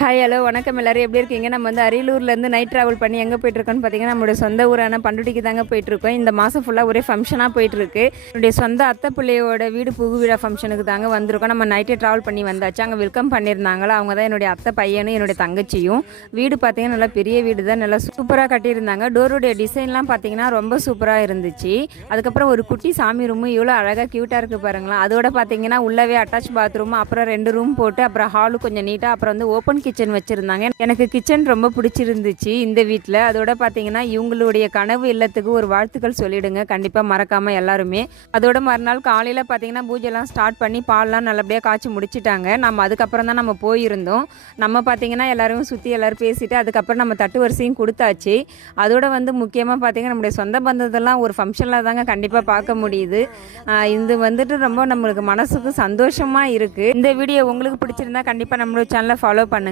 Hi hello வணக்கம் எல்லாரும். எப்படி இருக்கீங்க? நம்ம வந்து அரியலூர்லேருந்து நைட் ட்ராவல் பண்ணி எங்கே போயிட்டுருக்கோன்னு பார்த்தீங்கன்னா நம்மளுடைய சொந்த ஊரான பண்டுடிக்கு தாங்க போயிட்டுருக்கோம். இந்த மாதம் ஃபுல்லாக ஒரே ஃபங்க்ஷனாக போயிட்டுருக்கு. என்னுடைய சொந்த அத்தை பிள்ளையோட வீடு புகு விழா ஃபங்க்ஷனுக்கு தாங்க வந்திருக்கோம். நம்ம நைட்டே ட்ராவல் பண்ணி வந்தாச்சு. அங்கே வெல்கம் பண்ணியிருந்தாங்களா? அவங்க தான் என்னுடைய அத்தை பையனும் என்னுடைய தங்கச்சியும். வீடு பார்த்தீங்கன்னா நல்லா பெரிய வீடு தான். நல்லா சூப்பராக கட்டியிருந்தாங்க. டோருடைய டிசைன்லாம் பார்த்தீங்கன்னா ரொம்ப சூப்பராக இருந்துச்சு. அதுக்கப்புறம் ஒரு குட்டி சாமி ரூமு இவ்வளோ அழகாக க்யூட்டாக இருக்குது பாருங்களேன். அதோட பார்த்தீங்கன்னா உள்ளவே அட்டாச் பாத்ரூம் அப்புறம் ரெண்டு ரூம் போட்டு அப்புறம் ஹாலு கொஞ்சம் நீட்டாக அப்புறம் வந்து ஓப்பன் கிச்சன் வச்சுருந்தாங்க. எனக்கு கிச்சன் ரொம்ப பிடிச்சிருந்துச்சு இந்த வீட்டில் அதோட பார்த்தீங்கன்னா இவங்களுடைய கனவு இல்லத்துக்கு ஒரு வாழ்த்துக்கள் சொல்லிடுங்க. கண்டிப்பாக மறக்காமல் எல்லாருமே. அதோட மறுநாள் காலையில் பார்த்தீங்கன்னா பூஜைலாம் ஸ்டார்ட் பண்ணி பால்லாம் நல்லபடியாக காய்ச்சி முடிச்சிட்டாங்க. நம்ம அதுக்கப்புறம் தான் நம்ம போயிருந்தோம். நம்ம பார்த்தீங்கன்னா எல்லோரும் சுற்றி எல்லோரும் பேசிவிட்டு அதுக்கப்புறம் நம்ம தட்டு வரிசையும் கொடுத்தாச்சு. அதோட வந்து முக்கியமாக பார்த்தீங்கன்னா நம்முடைய சொந்த பந்தத்தெல்லாம் ஒரு ஃபங்க்ஷனில் தாங்க கண்டிப்பாக பார்க்க முடியுது. இது வந்துட்டு ரொம்ப நம்மளுக்கு மனசுக்கு சந்தோஷமாக இருக்குது இந்த வீடியோ உங்களுக்கு பிடிச்சிருந்தா கண்டிப்பாக நம்மளோட சேனலை ஃபாலோ பண்ணுங்கள்